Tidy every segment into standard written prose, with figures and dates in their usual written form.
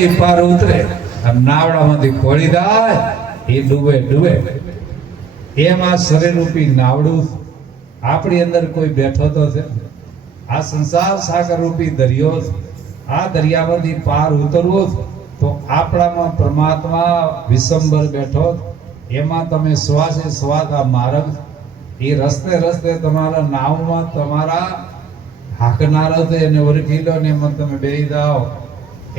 એ પાર ઉતરે નાવડામાંથી ખોળી જાય એ ડૂબે ડૂબે એમ આ શરીર રૂપી નાવડું આપણી અંદર કોઈ બેઠો તો છે. આ સંસાર સાગર રૂપી દરિયો, આ દરિયામાંથી પાર ઉતરવું તો આપણામાં પરમાત્મા વિસંબર બેઠો. એમાં તમે શ્વાસે શ્વાસ આ માર્ગ એ રસ્તે રસ્તે તમારા નાવમાં તમારા હાકનારો છે એને ઓળખી લો ને એમાં તમે બેસી જાઓ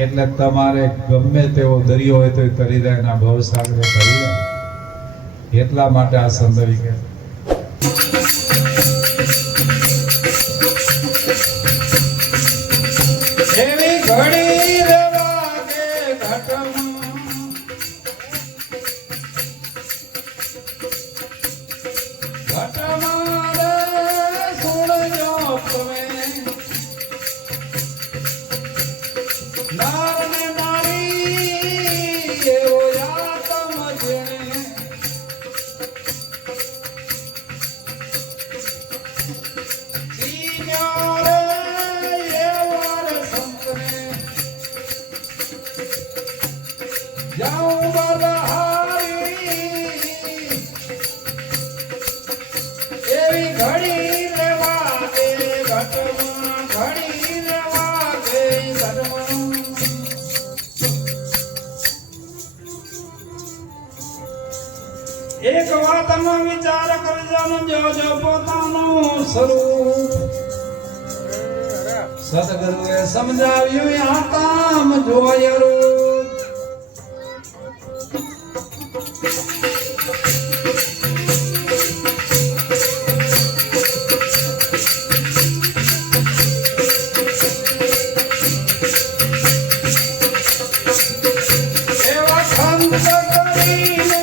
એટલે તમારે ગમે તેવો દરિયો હોય તો તરી જાય એના ભવસાગરે તરી જાય. એટલા માટે આ સંદરી કે એવી ઘડી રેવા કે ઘટમાં રે સુણજો તમે નારને નારી એવો યાતમ જેણે જીન્યો રે એવા રે સંતને જાઉં બલહારી એવી ઘડી લેવા કે ઘટમાં ઘડી લેવા કે ઘટમાં. એક વાતમાં વિચાર કરજો જો પોતાનું સ્વરૂપ સદગુરુએ સમજાવ્યું આતામ જોય રૂપ. એવા ખંત કરીને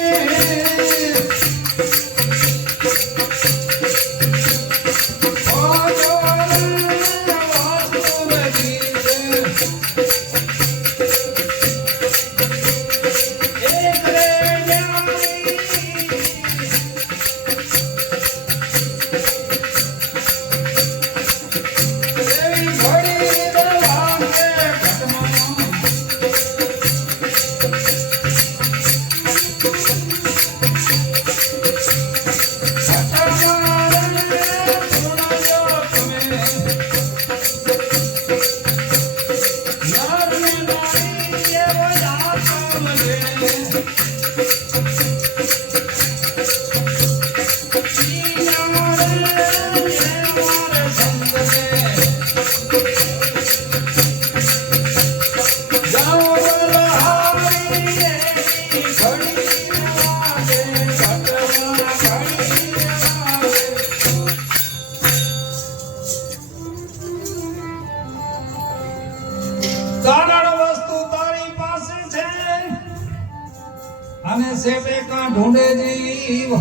અને સેટે કા ઢૂંઢે જીવ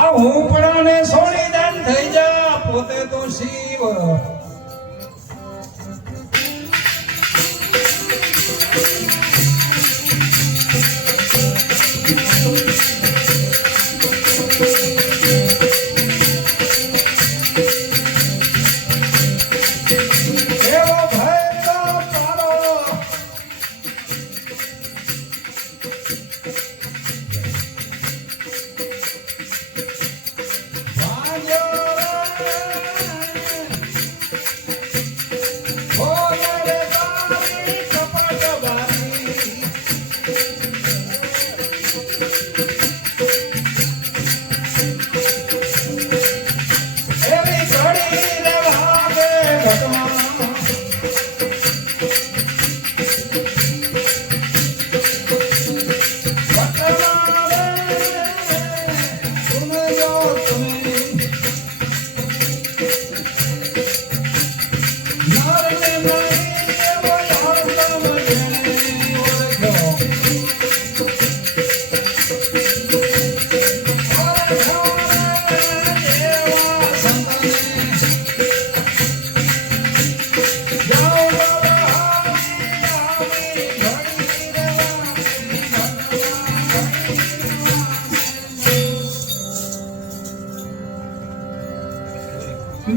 આ હુંપડાને છોડી દાન થઈ જા પોતે તો શિવ.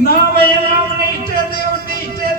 નામ એનામ નિષ્ઠ દેવ નિષ્ઠ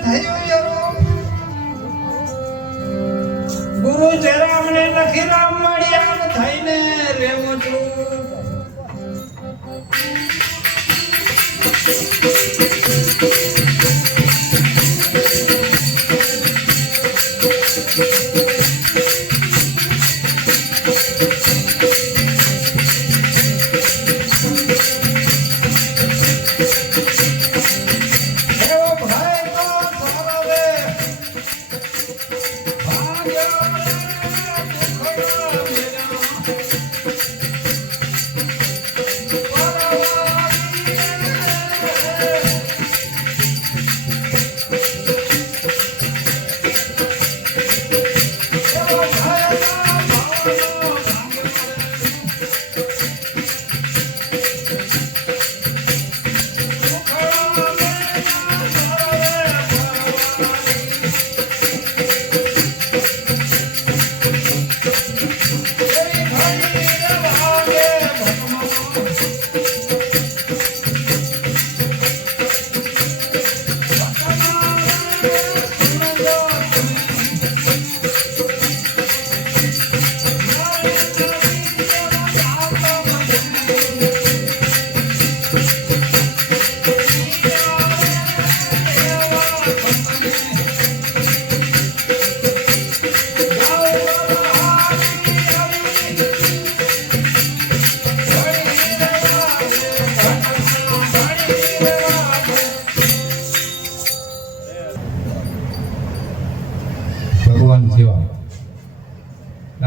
ભગવાન જેવા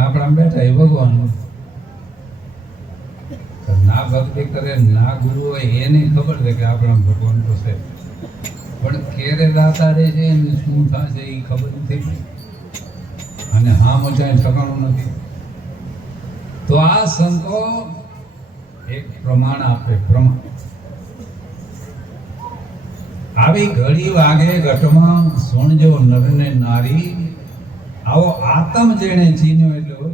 આપણા બેઠા એ ભગવાન ના ભક્તિ કરે ના ગુરુ હોય એને ખબર છે કે આપણા ભગવાન તો છે, પણ ક્યારે દાતા રહે છે એને શું થશે એ ખબર નથી અને હા મચાય ઠકાણું નથી. તો આ સંતો એક પ્રમાણ આપે, પ્રમાણ આવી ઘડી વાગે ઘટમાં સોણજો નરને નારી, આવો આતમ જેણે ચીન્યો એટલે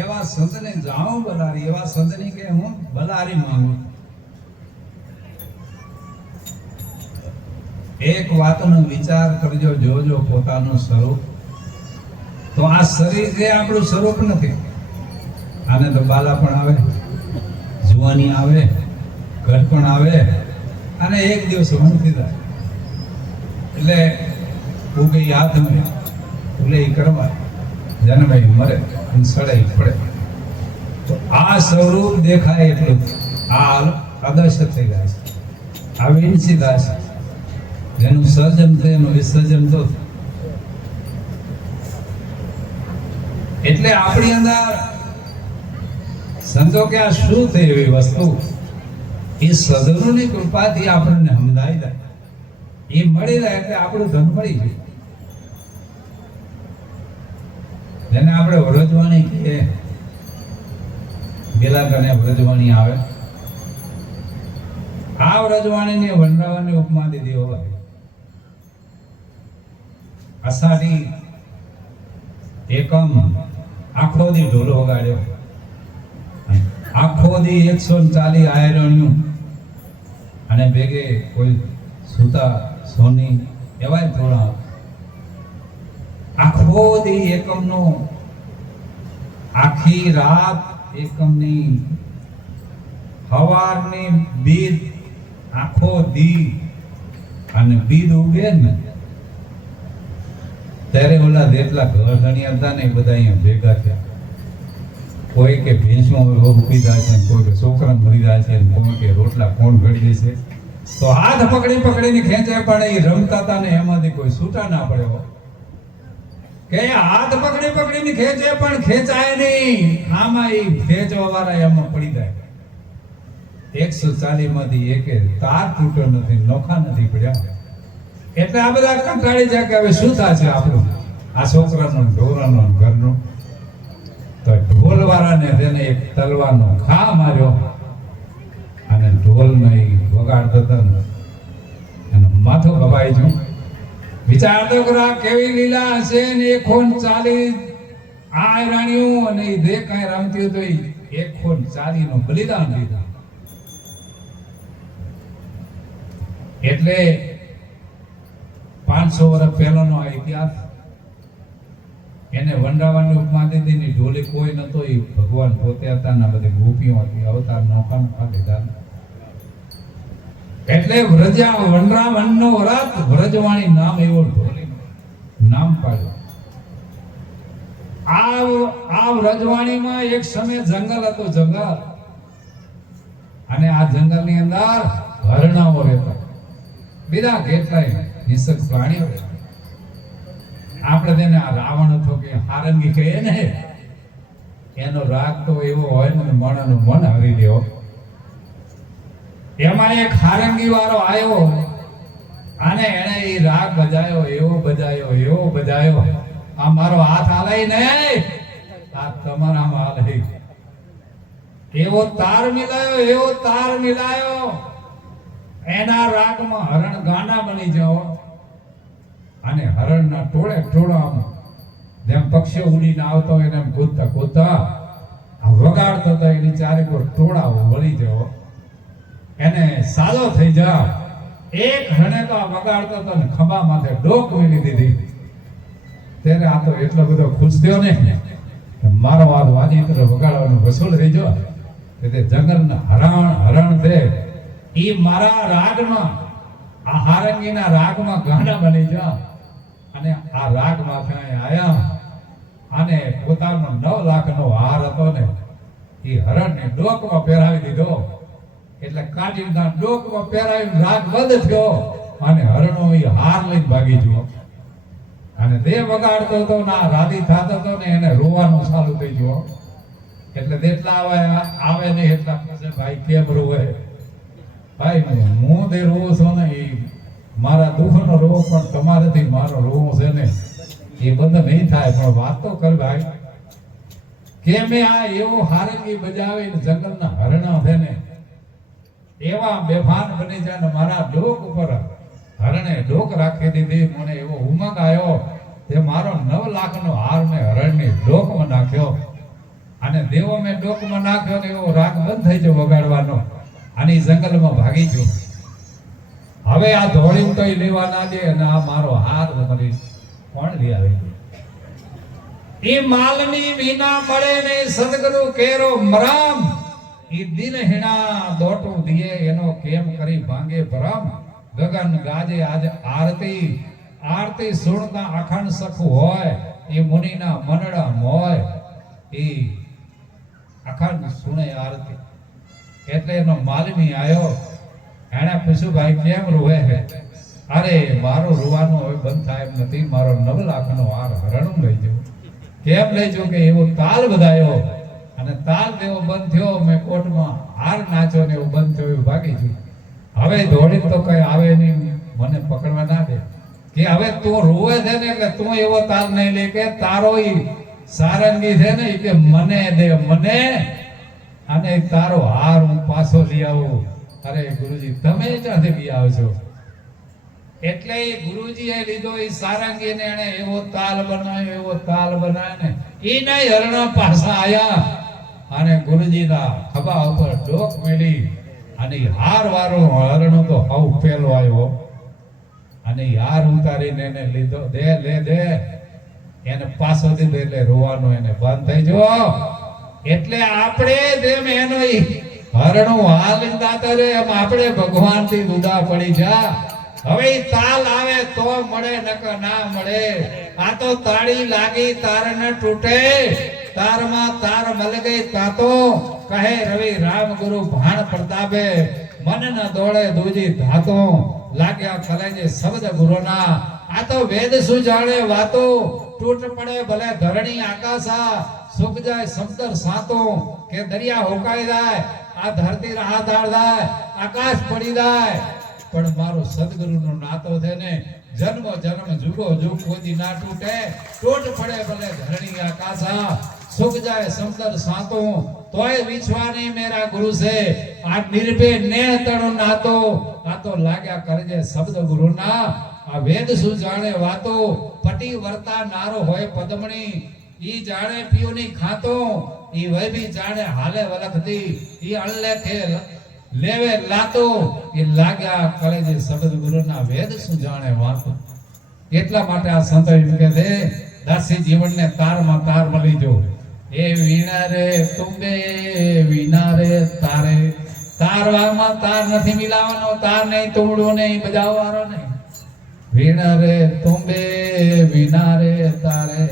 એવા સંતને જાણો બલારી, એવા સંતની કે હું બલારી માંગુ. એક વાતનો વિચાર કરજો, જોજો પોતાનું સ્વરૂપ. તો આ શરીર જે આપણું સ્વરૂપ નથી. આને તો બાલા પણ આવે, જુવાની આવે, ઘર પણ આવે અને એક દિવસ વણતી જાય એટલે ઉગી હાથમાં ઉલે કરવા જનભાઈ મરે અને સડાઈ પડે. તો આ સ્વરૂપ દેખાય એટલું આ આદર્શ થઈ જાય છે, આ વિનસી દાસ જેનું સર્જન થાય એનું વિસર્જન તો. એટલે આપણી અંદર સંતો કે આ શું થઈ એવી વસ્તુ એ સદગુરુની કૃપાથી આપણને સમજાઈ જાય, એ મળી જાય એટલે આપણું ધન મળી જાય. જેને આપણે વ્રજવાણી કહીએ, પેલા તને વ્રજવાણી આવે, આ વ્રજવાણીને વનરાવાની ઉપમા દીધી હોય. અષાઢી એકમ આખો દી ઢોલો વગાડ્યો, આખો દી 140 આયરણ્યું અને ભેગે કોઈ સુતા સોની એવાય થોડા. આખો દી એકમનો, આખી રાત એકમની, હવારની બીજ આખો દી અને બીજ ઉગે ને ત્યારે ઓલા જેટલા ઘર ધણી હતા ને એ બધા અહીંયા ભેગા થયા. કોઈ કે ભેંસમાં ઉભી જાય છે, કોઈ કે છોકરા મરી જાય છે, કોઈ કે રોટલા કોણ ઘડી દેશે. તો હાથ પકડી પકડીને ખેંચે પણ એ રમતા હતા ને એમાંથી કોઈ છૂટા ના પડ્યો કે હાથ પકડી પકડીને ખેંચે પણ ખેંચાય નહીં. આમાં એ ખેંચવા વાળા એમાં પડી જાય. 140 માંથી એકે તાર તૂટ્યો નથી, નોખા નથી પડ્યા. એટલે આ બધા કંટાળી જાય કે હવે શું થશે આપણું, આ છોકરાનું, ઢોરાનું, ઘરનું. તો ઢોલ વાળાને તેને એક તલવારનો ઘા માર્યો અને ઢોલને વગાડતો હતો એનું માથું કપાઈ ગયું. વિચાર તો કરો કેવી લીલા હશે ને 140 આ રાણીઓ અને એ જે કાંઈ રમતી હતો એ 140 નું બલિદાન લીધા. એટલે 500 વર્ષ પહેલાનો આ ઇતિહાસ. એને વંડાવાની ઉપમા દીધી ની ઢોલી કોઈ નતો, એ ભગવાન પોતે હતા ને બધી ગોપીઓ હતી. અવતાર નોખા નોખા લીધા. એટલે વ્રજા વનરાવનનો વ્રત વ્રજવાણી નામ એવો ઢોલીનું નામ પાડ્યું. આ વ્રજવાણીમાં એક સમય જંગલ હતું, જંગલ, અને આ જંગલની અંદર હરણાઓ રહેતા, બીજા કેટલાય નિસર્ગ પ્રાણીઓ રહેતા. આપણે તેને આ રાવણ હતો કે હારંગી કહીએ ને, એનો રાગ તો એવો હોય ને મણનું મન હરી દેવો. એમાં એક હારંગી વાળો આવ્યો અને એને એ રાગ બજાયો, એવો બજાયો, આ મારો હાથ હાલે ને, આ તમારામાં હાલે, એવો તાર મિલાયો, એના રાગમાં હરણ ગાંડા બની જાઓ, અને હરણના ટોળા જેમ પક્ષીઓ ઉડીને આવતો હોય એમ કૂદતા વગાડતો હતો, એની ચારે કોઈ ટોળા વળી જાઓ, એને સાજો થઈ જા. એક હરણે તો વગાડતો હતો ને ખંભા માથે ડોક મેલી દીધી. ત્યારે આ તો એટલો બધો ખુશ થયો ને, મારો વાત વાજી તરફ વગાડવાનું વસૂલ થઈ ગયો. એટલે જંગલના હરણ છે એ મારા રાગમાં, આ હારંગીના રાગમાં ગાંડા બની જા, અને આ રાગમાં આયા, અને પોતાનો 9 લાખનો હાર હતો ને એ હરણને ડોકમાં પહેરાવી દીધો. એટલે કાઢીના ડોકમાં પહેરાવીને રાગ બંધ થયો, અને હરણો એ હાર લઈને ભાગી ગયો. અને દેહ વગાડતો હતો ને રાધી થતો હતો ને એને રોવાનું ચાલુ થઈ ગયો. એટલે જેટલા આવે ને એટલા પાસે ભાઈ કેમ રોવે, ભાઈ હું દે રોવું છું ને, એ મારા દુઃખનો રોવો, પણ તમારેથી મારો રોવો છે ને એ બંધ નહીં થાય. પણ વાત તો કર ભાઈ, કેમ આ એવો હારંગી બજાવીને જંગલના હરણા છે ને એવા બેભાન બની જાય ને મારા ડોક ઉપર હરણે ડોક રાખી દીધી. મને એવો ઉમંગ આવ્યો તે મારો 9 લાખનો હાર મેં હરણની ડોકમાં નાખ્યો, અને દેવો મેં ડોકમાં નાખ્યો ને એવો રાગ બંધ થઈ ગયો વગાડવાનો, અને જંગલમાં ભાગી ગયો. હવે આ ધોળી તો લેવા ના દે, અને આ મારો હાર મારી કોણ લઈ આવી? એ માલની વિના મળે ને સદગુરુ કેરો મરામ, ઈ દિન હિણા દોટું દિયે એનો કેમ કરી ભાંગે ભરમ. ગગન ગાજે આજ આરતી સુણતા અખંડ સખું હોય, એ મુનિના મનડા મોય, એ અખંડ સુણે આરતી. એટલે એનો માલની આવ્યો, એને પૂછ્યું ભાઈ કેમ રોવે છે? અરે મારો રોવાનું હવે બંધ થાય એમ નથી, મારો 9 લાખનો હાર હરણું લઈ જવું. કેમ લઈ જવું? કે એવો તાલ બધાયો, અને તાલ જેવો બંધ થયો, મેં કોર્ટમાં હાર નાચ્યો ને એવું બંધ થયો, એવું ભાગી ગયું. હવે દોડી તો કઈ આવે નહીં, મને પકડવા ના દે. કે હવે તું રોવે છે ને એટલે તું એવો તાલ નહીં લે કે તારો સારંગી છે ને કે મને દે, મને, અને તારો હાર હું પાછો લઈ આવું. અરે ગુરુજી તમે ક્યાંથી લઈ આવશો? એટલે ગુરુજીએ લીધો એ સારંગી ને, એને એવો તાલ બનાવ્યો ને એ નહીં હરણા પાછા આયા, અને ગુરુજીના ખભા ઉપર ડોક મેલી, અને હાર વાળો હરણો તો હવ પેલો આવ્યો, અને હાર ઉતારીને એને લીધો, દે એને પાછો દીધો. એટલે રોવાનો એને બંધ થઈ ગયો. એટલે આપણે જેમ એનો હરણું હાલીને દાતા રે, એમ આપણે ભગવાન થી જુદા પડી જા. હવે તાલ આવે તો મળે, નકર ના મળે. આ તો તાળી લાગી તાર ન તૂટે, તારમાં તાર મલ ગઈ તાતો, કહે રવિ રામ ગુરુ ભાણ પ્રતાપે, મન ન દોડે દૂજી ધાતો, લાગ્યા કલેજે શબ્દ ગુરુના. આ તો વેદ શું જાણે વાતો, તૂટ પડે ભલે ધરણી આકાશા, સુખ જાય સમદર સાતો, કે દરિયા હોકાઈ જાય, આ ધરતી રાહદાર જાય, આકાશ પડી જાય. પણ મારો સદગુરુનો નાતો છે ને, જન્મ જુગો જુગ કોઈ ના તૂટે, તૂટ પડે ભલે ધરણી આકાશા, સુખ જાય સમદર સાતો, તોય વિશ્વાની મેરા ગુરુ છે. આ નિર્ભે ને તણો નાતો, આ તો લાગ્યા કરજે શબ્દ ગુરુના. આ વેદ શું જાણે વાતો, પટી વર્તા નારો હોય પદમણી, ઈ જાણે પીઓની ખાતો, ઈ વૈભી જાણે હાલે વલખતી, ઈ અણલેખે લેવે લાતો, એ લાગ્યા કલેજે શબ્દ ગુરુના. વેદ શું જાણે વાતો. એટલા માટે આ સંતો એમ કહે છે, દાસી જીવનને તારમાં તાર મળી જો. એ વીણા રે તુંબે વીણા રે તારે, તારવામાં તાર નથી મિલાવાનો, તાર નહીં, તુમડું નહીં, બજાવવાનો નહીં. વીણ રે તુંબે વિના રે તારે,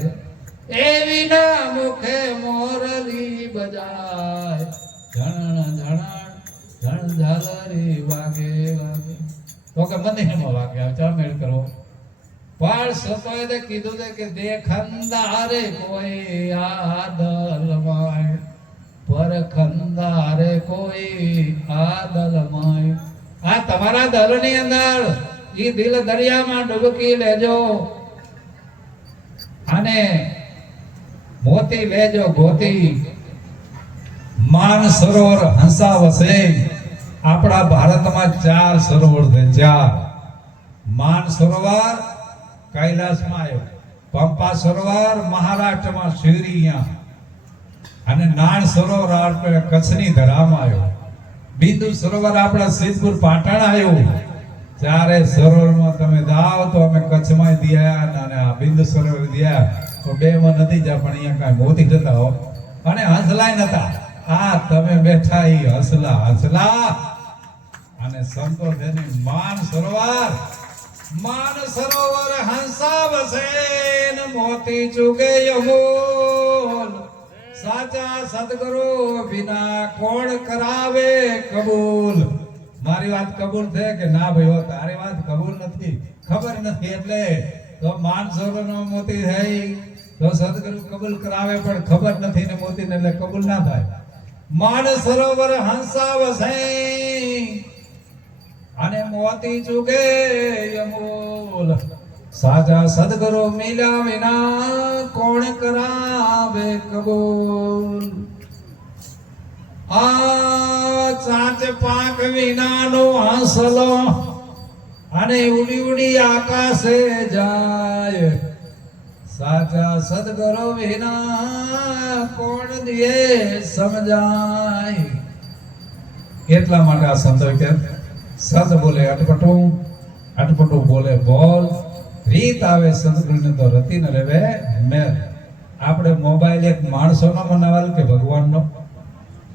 એ વિના મુખે મોરલી બજાય. ઝણ ઝણ ઝણ ઝાલરી વાગે વાગે. તો કે મંદિરમાં વાગે, હવે ચામેળ કરો. પણ સતોએ તે કીધું છે કે દેખંદારે કોઈ આદલમાય, પર ખંદારે કોઈ આદલમાય. આ તમારા દલની અંદર ઈ દિલ દરિયામાં ડૂબકી લેજો અને મોતી લેજો ગોતી. માન સરોવર હંસા વસે. આપણા ભારતમાં 4 સરોવર છે, 4. માન સરોવર કૈલાસમાં આવ્યો, પંપા સરોવર મહારાષ્ટ્રમાં શિવરીયા, અને નાણ સરોવર આપણે કચ્છની ધરામાં આવ્યો. બિંદુ સરોવર આપણા સિદ્ધપુર પાટણ આવ્યું. 4 સરોવરમાં તમે જાઓ તો અમે કચ્છમાં દિયા અને આ બિંદુ સરોવર દિયા તો 2 માં નથી જા, પણ અહીંયા કાંઈ મોતી જતા હો અને હંસલાય નતા. આ તમે બેઠા ઈ હંસલા અને સંતો જેની માન સરોવર હંસા વસે ને મોતી ચૂકે અમૂલ. સાચા સદગુરુ વિના કોણ કરાવે કબૂલ. મારી વાત કબૂલ છે કે ના ભાઈ, તારી વાત કબૂલ નથી, ખબર નથી, એટલે તો માન સરોવર નો મોતી થઈ તો સદગુરુ કબૂલ કરાવે, પણ ખબર નથી ને મોતી ને, એટલે કબૂલ ના થાય. માન સરોવર હંસા વસે અને મોતી ચૂકે અમૂલ. સાચા સદગુરુ મિલ્યા વિના કોણ કરાવે કબૂલ. આ ચાંચ પાંખ વિનાનો હંસલો અને ઉડી ઉડી આકાશે જાય. સાચા સદગુરુ વિના કોણ દિયે સમજાય. એટલા માટે આ સંતો કે સદ બોલે અટપટું બોલે બોલ. રીત આવે સદગુરુને તો રતી ન લેવે મેલ. આપણે મોબાઈલ એક માણસોનો બનાવેલ કે ભગવાનનો?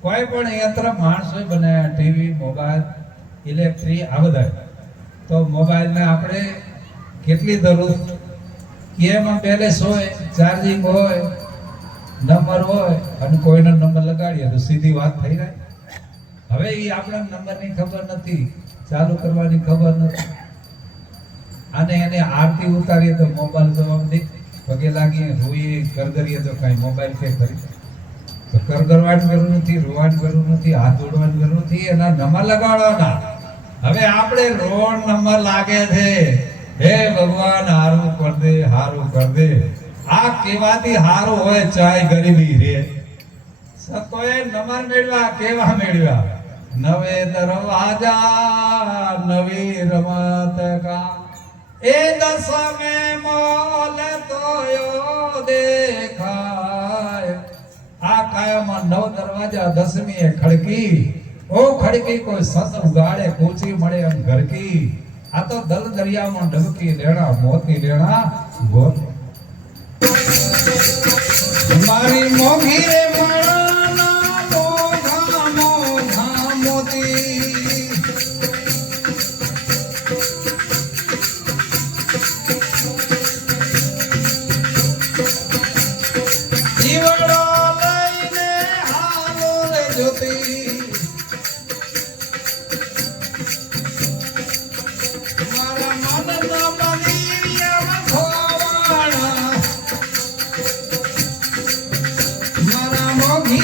કોઈ પણ યંત્ર માણસોએ બનાવ્યા, ટીવી, મોબાઈલ, ઇલેક્ટ્રિક, આ બધા. તો મોબાઈલને આપણે કેટલી જરૂર કે એમાં બેલેન્સ હોય, ચાર્જિંગ હોય, નંબર હોય, અને કોઈનો નંબર લગાડીએ તો સીધી વાત થઈ જાય. હવે એ આપણા નંબરની ખબર નથી, ચાલુ કરવાની ખબર નથી, અને એને આરતી ઉતારીએ તો મોબાઈલ જવાબ દે, પગે લાગીએ, રોઈએ, કરગરીએ તો કાંઈ મોબાઈલ કઈ કરી તો કરગરવાની જરૂર નથી, રોવાની જરૂર નથી, હાથ જોડવાની જરૂર નથી, એના નંબર લગાડવાના. હવે આપણે રોડ નંબર લાગે છે, હે ભગવાન હારું કર દે, હારું કર દે. આ કેવાથી હારું હોય, ચાહે ગરીબી રે. સતોએ નંબર મેળવ્યા, કેવા મેળવ્યા? નવે દરવાજા નવી રમત કા, એ દસમે મોલ તોયો દેખાય. આ કાયમાં 9 દરવાજા, 10મી એ ખડકી. ઓ ખડકી કોઈ સત ઉગાડે, કોચી મળે એમ ઘરકી. આ તો દલ દરિયામાં ડબકી લેણા, મોતી લેણા ગોર. મારી મોઘી રે માળાના મોઘા મોઘા મોતી. જીવડો લઈને હાલો રે જ્યોતિ. મારા મનના મંદિરમાં ખોવાણા, મારા મોઘી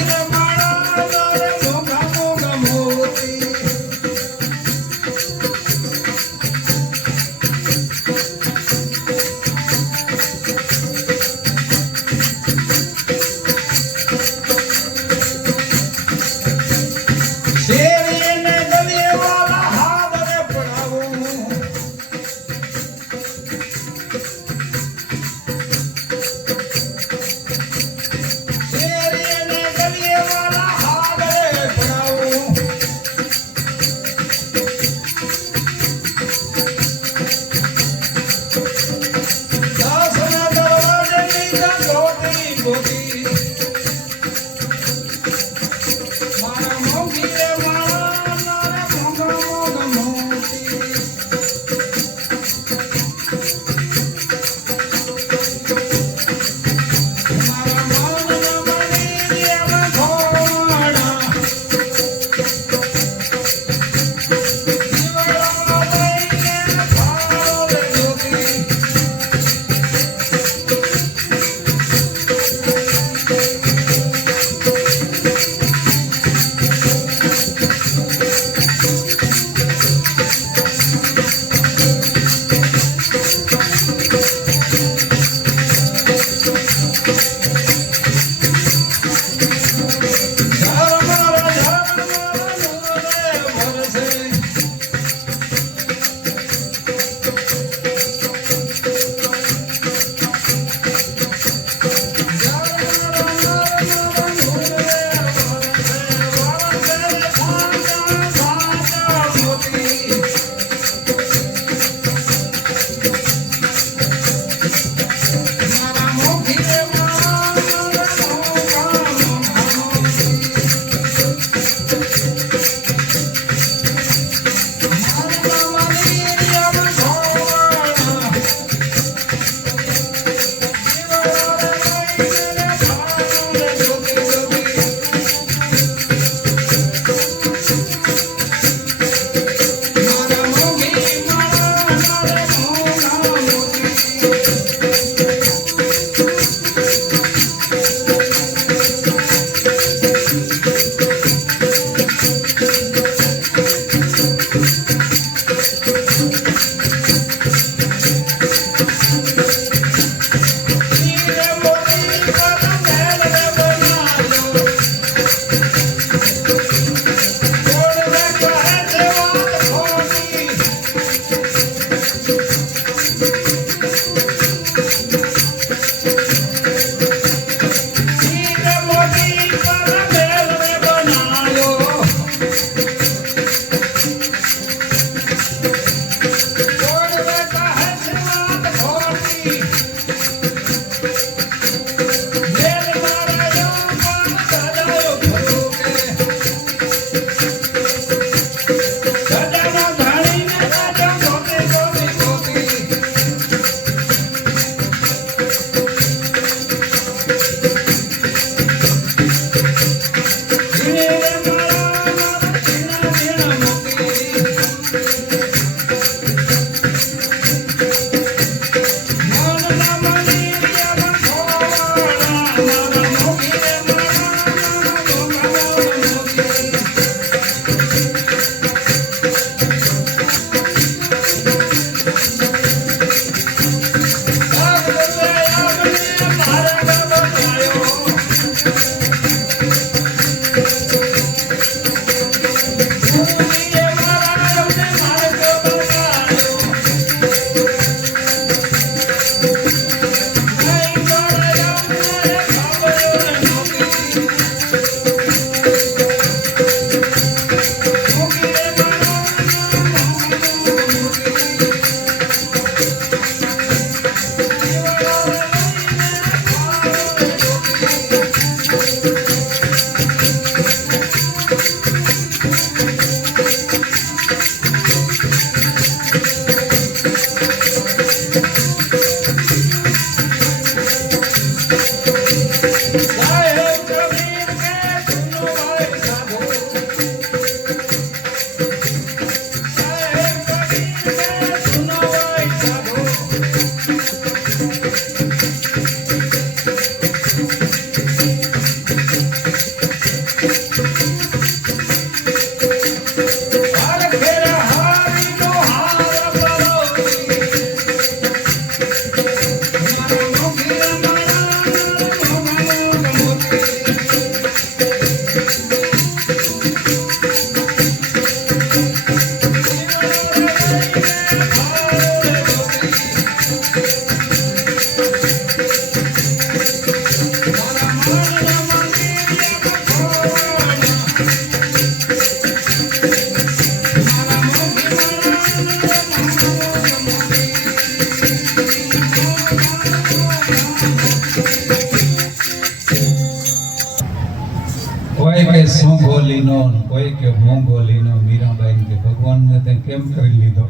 કોઈ કે સોંગોલીનો, કોઈ કે મોંગોલીનો. મીરાબાઈ કે ભગવાનને તે કેમ કરી લીધો?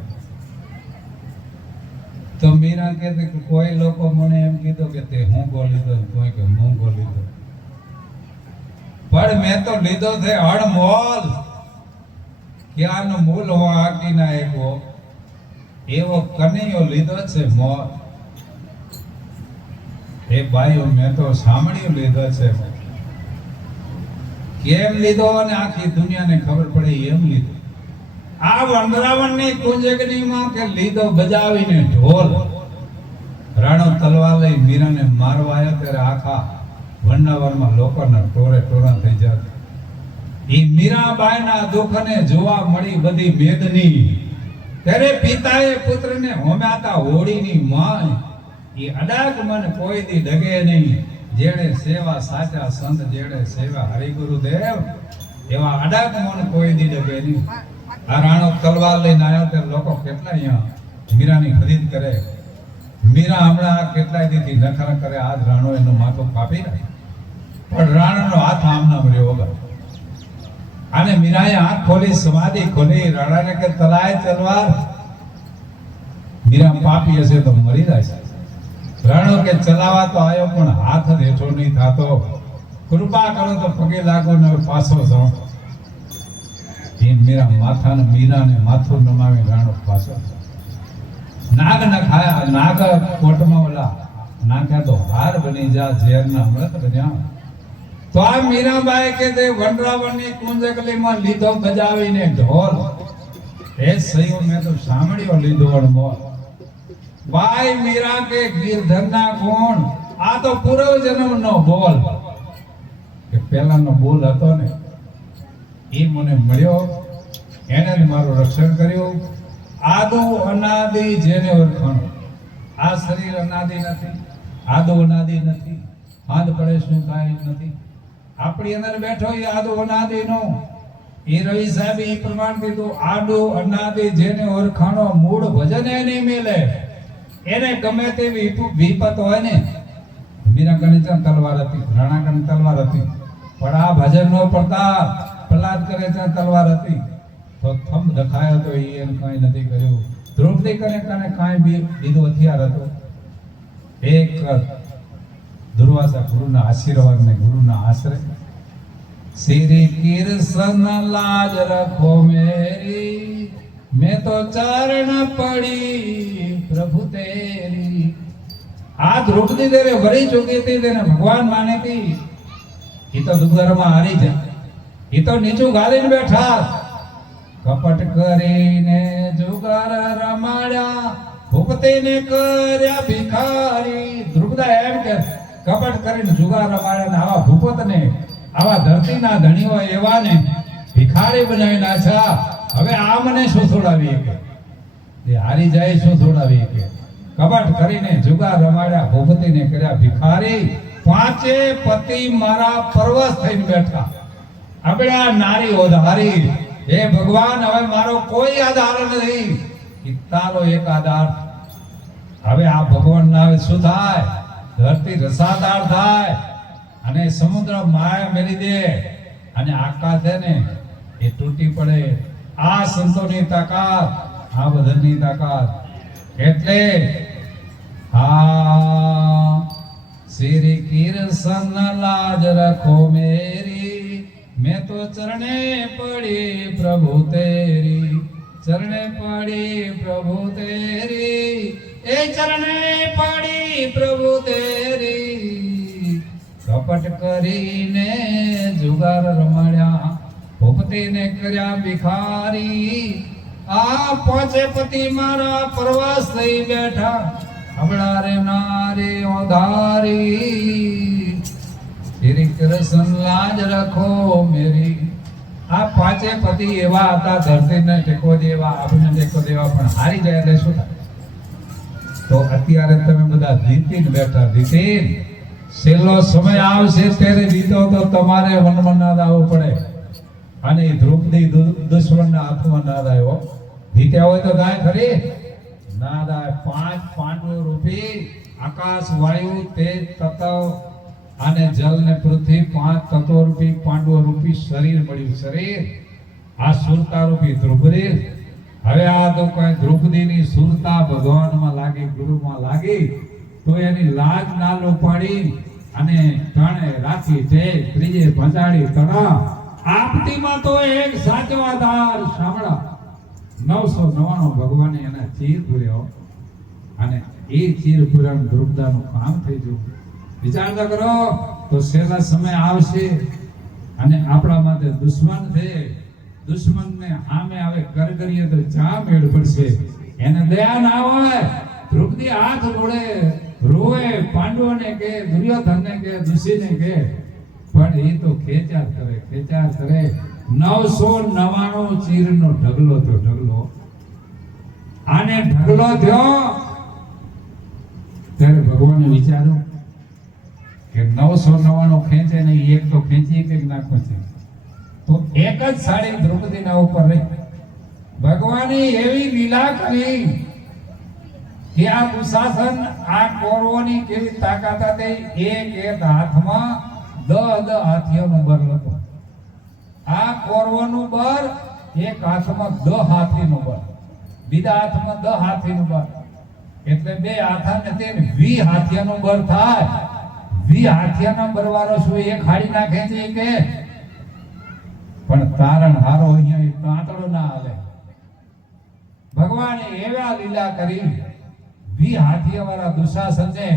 તો મીરા કે કોઈ લોકો મને એમ કીધું કે તે હોંગો લીધો, કોઈ કે મોંગો લીધો, પણ મેં તો લીધો છે અણમોલ. ક્યાંનો મૂલ હો આકી ના એવો એવો કનૈયો લીધો છે મોલ. એ ભાઈઓ મેં તો સાંભળ્યું લીધો છે. કેમ લીધો અને આખી દુનિયાને ખબર પડે એમ લીધો. આ વનરાવણની કુંજગનીમાં કે લીધો બજાવીને ઢોલ. રાણો તલવાર લઈ મીરાને મારવા આવ્યો ત્યારે આખા વનરાવણમાં લોકોના ટોરે ટોરા થઈ જાય. ઈ મીરાબાઈના દુઃખને જોવા મળી બધી મેદની. ત્યારે પિતાએ પુત્રને હોમ્યાતા હોળીની માં. ઈ અડાગ મન કોઈ દી ડગે નહીં. જેણે સેવા સાચા સંત, જેણે સેવા હરિગુરુદેવ, એવા અડાગ મન કોઈ દી ડગે નહીં. આ રાણો તલવાર લઈને આવ્યો ત્યારે લોકો કેટલા અહીંયા મીરાની ખરીદ કરે. મીરા હમણાં કેટલાય દીથી નખરા કરે. આજ રાણો એનું માથું કાપી નાખે, પણ રાણાનો હાથ આમ નામ રહ્યો વગર. અને મીરાએ આંખ ખોલી, સમાધિ ખોલી. રાણાને કે તલાય તલવાર. મીરા પાપી હશે તો મરી જાય. રાણો કે ચલાવા તો આવ્યો પણ હાથ રેઠો નહીં થાતો. કૃપા કરો તો પગે લાગો ને પાછો જાઉં. મીરાને માથું નમાવી રાણો પાછો. નાગ ન ખાયા, નાગ કોટમાં ઓલા નાખ્યા તો હાર બની જા, ઝેરના અમૃત બન્યા. તો આ મીરાબાઈ કે તે વનરાવણની કુંજગલીમાં લીધો બજાવીને ઢોલ. એ સહી મેં તો સાંભળ્યો લીધો અણમોલ. ભાઈ મીરા કે ગિરધરના ગુણ. આ તો પૂર્વ જન્મનો બોલ. કે પહેલાનો બોલ હતો ને એ મને મળ્યો, એને જ મારું રક્ષણ કર્યું. આદુ અનાદિ જેને ઓળખાણો. આ શરીર અનાદિ નથી, આદુ અનાદિ નથી. હાથ પડે શું થાય નથી. આપણી અંદર બેઠો એ આદુ અનાદિ નો. એ રવિ સાહેબ એ પ્રમાણ કીધું, આદુ અનાદિ જેને ઓળખાણો, મૂળ ભજન એ નહીં મેલે. એને ગમે તેવી વિપત હોય ને. મીરા ગણેચા તલવાર હતી, રાણા ગણ તલવાર હતી, પણ આ ભજન નો પ્રતાપ પ્રહલાદ કરે ત્યાં તલવાર હતી. તો થંભ દખાયો તો એને કઈ નથી કર્યું. દ્રૌપદી કરે કાને કાંઈ બીજું હથિયાર હતું. એક દુર્વાસા ગુરુના આશીર્વાદ ને ગુરુના આશ્રય. શ્રી કૃષ્ણ લાજ રખો મેરી, મેં તો ચરણ પડી પ્રભુ તેરી. આ દ્રૌપદી તેરે વરી ચૂકી હતી, તેને ભગવાન માની હતી. એ તો દુગરમાં હારી જાય. એ તો નીચું ગાલીને બેઠા. કપટ કરીને જુગાર રમાડ્યા, ભૂપતિને કર્યા ભિખારી. દ્રુપદા એમ કે કપટ કરીને જુગાર રમાડ્યા, આવા ભૂપતને, આવા ધરતીના ધણીઓ એવાને ભિખારી બનાવી નાખ્યા. હવે આ મને શું છોડાવી કે એ હારી જાય, શું છોડાવી કે કપટ કરીને જુગાર રમાડ્યા, ભૂપતિને કર્યા ભિખારી. પાંચે પતિ મારા પરવશ થઈને બેઠા. આપણે આ નારી ઓધારી. હે ભગવાન, હવે મારો કોઈ આધાર નથી, તારો એક આધાર. હવે આ ભગવાન ના શું થાય? ધરતી રસાદાર થાય અને સમુદ્ર માયા મેલી દે અને આકાશ છે ને એ તૂટી પડે. આ સંતોની તાકાત, આ બધાની તાકાત. એટલે હા, શ્રી કૃષ્ણ લાજ રખો મેરી, मैं तो चरणे पड़ी प्रभु तेरी, चरणे पड़ी प्रभु तेरी, ए चरणे पड़ी प्रभु तेरी. कपट करीने जुगार रमाड्या, भूपतिने कर्या भिखारी. आ પાંચે પતિ મારા પ્રવાસ થઈ બેઠા, હમણાં રે નારી ઓધારી. શ્રી કૃષ્ણ લાજ રખો મેરી. આ પાંચે પતિ એવા હતા, ધરતીને ટેકો દેવા, આપણને ટેકો દેવા, પણ હારી જાય એટલે શું થાય? તો અત્યારે તમે બધા જીતીને બેઠા. જીતીન છેલ્લો સમય આવશે ત્યારે જીતો તો તમારે વનમાં ના આવવું પડે. અને દ્રૌપદી દુશ્મનના હાથમાં ના આવ્યો. જીત્યા હોય તો ગાય ખરી ના દાય. 5 પાંડવો રૂપી આકાશ વાયુ તેજ તત્વ આને જલ ને પૃથ્વી 5 તત્વો રૂપી પાંડવો રૂપી શરીર મળ્યું. શરીર આ સુરતા રૂપી દ્રૌપદી. હવે આ તો કઈ દ્રૌપદીની સુરતા ભગવાનમાં લાગી, ગુરુમાં લાગી, તો એની લાજ ના લોપાડી અને તણે રાખી તે ત્રીજે પંચાડી તણા આપતીમાં તો એક સાચવાદાર સાંભળા 999 ભગવાને એના ચીર પૂર્યો અને એ ચીર પૂરણ દ્રુપદાનું કામ થઈ ગયું. વિચાર તો કરો તો છેલ્લા સમય આવશે અને આપણા માટે દુશ્મન છે. દુશ્મનને સામે આવે કરીએ તો જા મેળ પડશે. એને દયા ના હોય. દ્રૌપદી હાથ જોડે રોવે, પાંડવોને કે, દુર્યોધનને કે, દુષીને કે, પણ એ તો ખેચાર કરે. 999 ચીરનો ઢગલો થયો. ઢગલો આને ઢગલો થયો ત્યારે ભગવાને વિચાર્યું કે 999 ખેંચે નહીં, એક તો ખેંચી કે ના ખેંચે, તો એક જ સાડી દ્રૌપદીના ઉપર રહી. ભગવાને એવી લીલા કરી કે આ દુશાસન, આ કૌરવોની કેવી તાકાત હતી. એક હાથમાં 10 હાથીઓનું બર હતું. આ કૌરવોનું બર એક હાથમાં 10 હાથીનું બર, બીજા હાથમાં 10 હાથીનું બર, એટલે બે હાથાને તે 20 હાથીઓનું બર થાય. 20 હાથીઓના બરવાળો શું એક હાડી નાખે છે કે? પણ તારણ હારો અહીંયા કાંતડો ના હાલે. ભગવાને એવા લીલા કરી 20 હાથીઓ વાળા દુશાસનને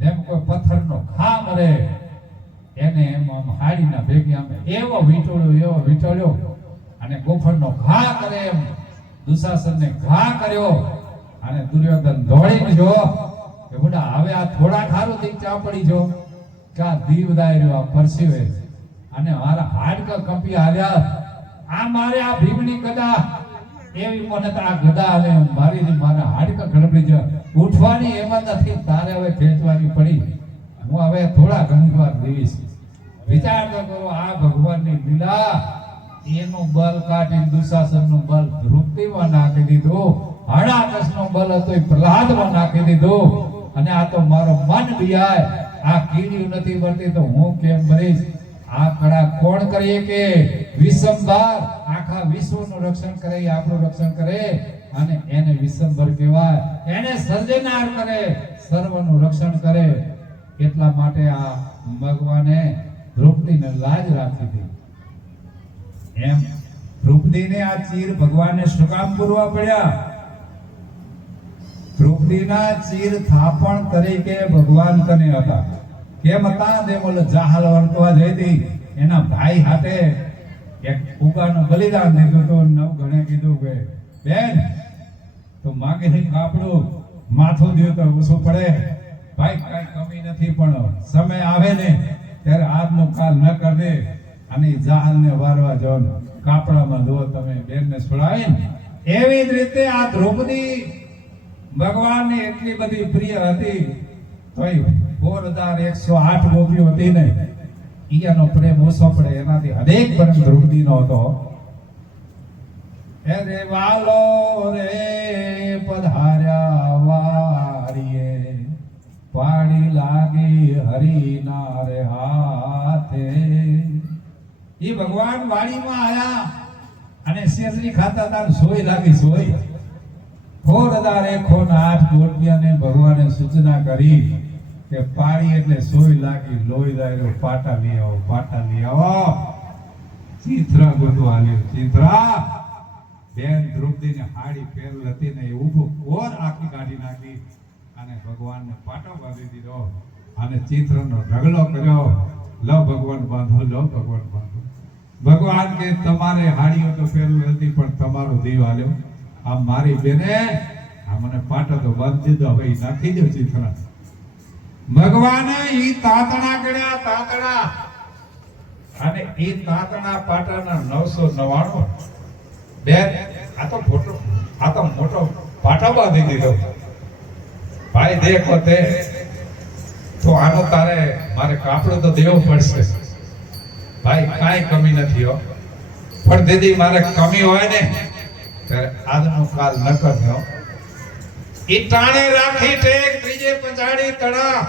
જેમ કોઈ પથ્થરનો ઘા મરે એને એમ હાડીના ભેગી આમે એવો વીંટોળ્યો અને ગોફરનો ઘા કરે એમ દુશાસનને ઘા કર્યો. અને દુર્યોધન દોડીને જો કે બુડા હવે આ થોડા ખારું થી ચા પડી જો કા દીવદાય રહ્યો આ પરસીવે અને મારા હાડકા કંપી હાલ્યા. આ મારે આ ભીમની ગદા એવી મને તો આ ગદા હાલે મારી મારા હાડકા ગડબડી જાય. ઉઠવાની એમાં નથી, તારે હવે ખેંચવાની પડી. હું હવે થોડા ઘણીવાર દેવીશ. વિચાર તો કરો આ ભગવાનની લીલા. એનું બલ કાઢી દુશાસનનું બલ દ્રૌપદીમાં નાખી દીધું. હણાકસનો બલ હતો એ પ્રહલાદમાં નાખી દીધું. અને આ તો મારો મન બિયાય. આ કીડી નથી બનતી તો હું કેમ બનીશ? આ કળા કોણ કરીએ કે? વિષમભાર આખા વિશ્વનું રક્ષણ કરે, આપણું રક્ષણ કરે અને એને વિષમભર કહેવાય. એને સર્જનાર કરે, સર્વનું રક્ષણ કરે. એટલા માટે આ ભગવાને દ્રૌપદીને લાજ રાખી હતી. એમ દ્રૌપદીને આ ચીર ભગવાને શું કામ પૂરવા પડ્યા? દ્રૌપદીના ચીર થાપણ તરીકે ભગવાન કને હતા. કેમ હતા? તે બોલે જાહલ વર્તવા જઈ હતી. એના ભાઈ હાથે એક ઉગાનું બલિદાન દીધું તો 9 ગણે કીધું કે બેન તો માગેથી કાપડું માથું દે તો ઓછું પડે. ભાઈ કઈ કમી નથી, પણ સમય આવે ને ત્યારે આજનો કાલ ન કર દે અને જાહલને વારવા જાવ કાપડામાં દો તમે બેનને છોડાવીને. એવી જ રીતે આ દ્રૌપદી ભગવાનને એટલી બધી પ્રિય હતી તો 4108 ગોપીઓ હતી ને ઈયાનો પ્રેમ ઓછો પડે એનાથી અનેક પ્રેમ દ્રૌપદીનો હતો. એ દેવાલો રે પધાર્યા વારીએ પાડી લાગી હરિના રે હાથે. એ ભગવાન વાડીમાં આયા અને શેરડી ખાતા હતા. સોય લાગી સોય. 4108 ગોપિયાને ભગવાને સૂચના કરી કે પાડી એટલે સોય લાગી લોહી દાયરો પાટા લઈ આવો. ચિત્રા ગોતવા લ્યો. ચિત્રા બેન દ્રૌપદીને હાડી પહેરેલ હતી ને એ ઊભું ઓર આખી કાઢી નાખી અને ભગવાનને પાટો બાંધી દીધો અને ચિત્રનો ઢગલો કર્યો. લો ભગવાન બાંધો, લો ભગવાન બાંધો. ભગવાન કે તમારે હાડીઓ તો પહેરેલ હતી પણ તમારો દેવ આલ્યો. આ મારી બેને આ મને પાટો તો બાંધી દીધો, હવે નાખી દો ચિત્રા. ભગવાને ઈ તાતણા કર્યા, તાતણા. અને ઈ તાતણા પાટાના 999 બેન આ તો મોટો પાટો બાંધી દીધો. ભાઈ દેખો તે તો આનો તારે મારે કાપડું તો દેવું પડશે. ભાઈ કાંઈ કમી નથી હો, પણ દીદી મારે કમી હોય ને ત્યારે આજનો કાલ ન કરજો. ઈ ટાણે રાખી ટેક ત્રીજે પંજાડી તણા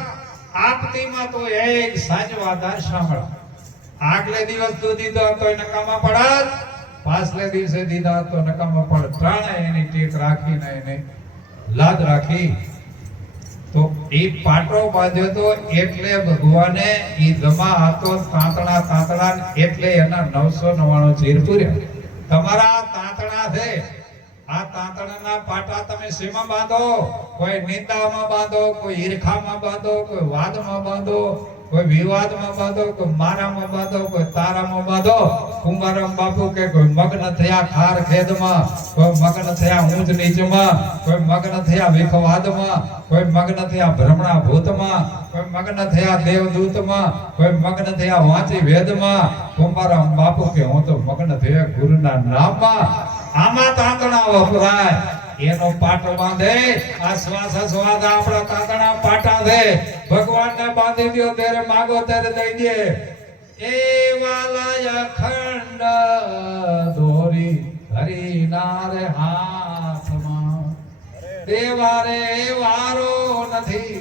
આપતીમાં તો એક સાચવાદાર સાંભળો. આગલે દિવસ તું દીધો તો નકામા પડત, પાછલે દિવસે દીધા તો નકામા પડત. ત્રણે એની ટેક રાખીને એને લાદ રાખી. તો એ પાટો બાંધ્યો તો એટલે ભગવાને ઈ જમા હતો તાંતણા એટલે એના 999 ચીર પૂર્યા. તમારા તાંતણા છે, આ તાંતણાના પાટા તમે શેમાં બાંધો? કોઈ નિંદામાં બાંધો, કોઈ ઈર્ખામાં બાંધો, કોઈ વાદમાં બાંધો, કોઈ વિવાદમાં બાંધો, કોઈ મારામાં બાંધો, કોઈ તારામાં બાંધો. કુંભારામ બાપુ કે કોઈ મગ્ન થયા ખાર ખેદમાં, કોઈ મગ્ન થયા ઊંચ નીચમાં, કોઈ મગ્ન થયા વિખવાદમાં, કોઈ મગ્ન થયા ભ્રમણા ભૂતમાં, કોઈ મગ્ન થયા દેવદૂતમાં, કોઈ મગ્ન થયા વાંચી વેદમાં. કુંભારામ બાપુ કે હું તો મગ્ન થયા ગુરુના નામમાં. આમાં તાંતણા વપરાય. એનો પાટો બાંધે. આ શ્વાસ આપણા તાંતણા પાટા છે. ભગવાનને બાંધી દો ત્યારે માગો ત્યારે દઈ દે. એ વાલા અખંડ દોરી હરિના રે હાથમાં, દેવારે વારો નથી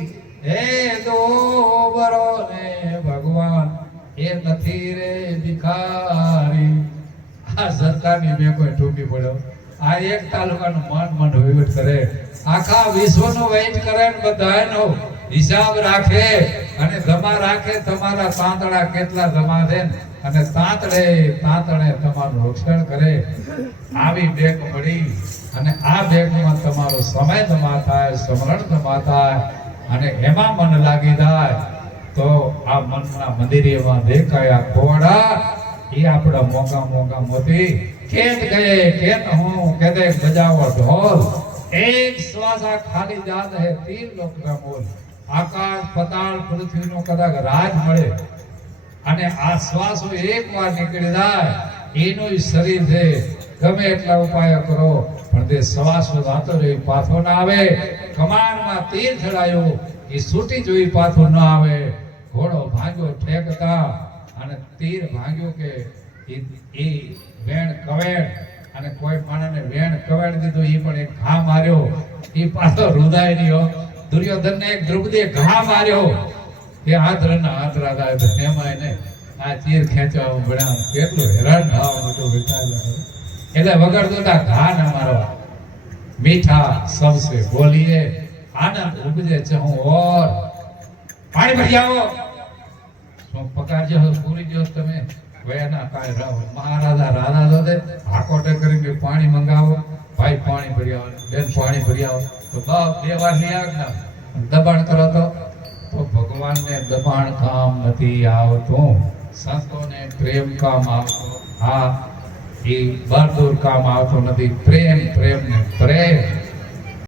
એ દોબરો ને ભગવાન એ નથી રે ભિખારી. આ સરકારની મેં કોઈ ઠોકી પડ્યો. આ એક તાલુકાનું મન વહીવટ કરે, આખા વિશ્વનો વહીવટ કરે ને બધાનો હિસાબ રાખે અને જમા રાખે. તમારા તાંતણા કેટલા જમા છે અને તાંતણે તમારું રક્ષણ કરે. આવી બેગ મળી અને આ બેગમાં તમારો સમય જમા થાય, સ્મરણ જમા થાય અને એમાં મન લાગી જાય તો આ મનના મંદિરેમાં દેખાયા કોડા એ આપણા મોગા મોતી. કેત ગયે કેત હું કેદે બજાવો ઢોલ. એક શ્વાસ ખાલી જાત હે 3 લોકના મોલ. આકાશ પતાળ પૃથ્વીનો કદાચ રાજ મળે અને આ શ્વાસો એકવાર નીકળી જાય એનું શરીર છે. ગમે એટલા ઉપાયો કરો પણ તે શ્વાસો જાતો રહી પાછો ના આવે. કમાનમાં તીર ચડાયો એ છૂટી જોઈ પાછો ના આવે. ઘોડો ભાગ્યો ઠેકતા અને તીર ભાગ્યો કે એ વેણ કવેણ અને કોઈ માણસને વેણ કવેણ દીધું એ પણ એક ઘા માર્યો. એ પાછો રુદાય નહીં. દુર્યોધનને એક દ્રૌપદીએ ઘા માર્યો કે હાથ રાધા એમાં એને આ તીર ખેંચવા ભણ્યા. કેટલું હેરાન થાવ બધું વિચારેલું. એટલે વગર જોતા ઘા ના મારવા. મીઠા સબસે બોલીએ આનંદ ઉપજે છે. હું ઓર પાણી ભરી આવો. શું પકારજો પૂરી જો તમે વયાના કાય રહો. મહારાજા રાધા જોતે હાકોટે કરીને પાણી મંગાવો. ભાઈ પાણી ભરી આવો, બેન પાણી ભરી આવો. તો બાપ 2 વાર લઈ આવે ને દબાણ કરો તો ભગવાનને દબાણ કામ નથી આવતું. સંતોને પ્રેમ કામ આવતો. હા એ બહાદુર કામ આવતો નથી. પ્રેમ ને પ્રેમ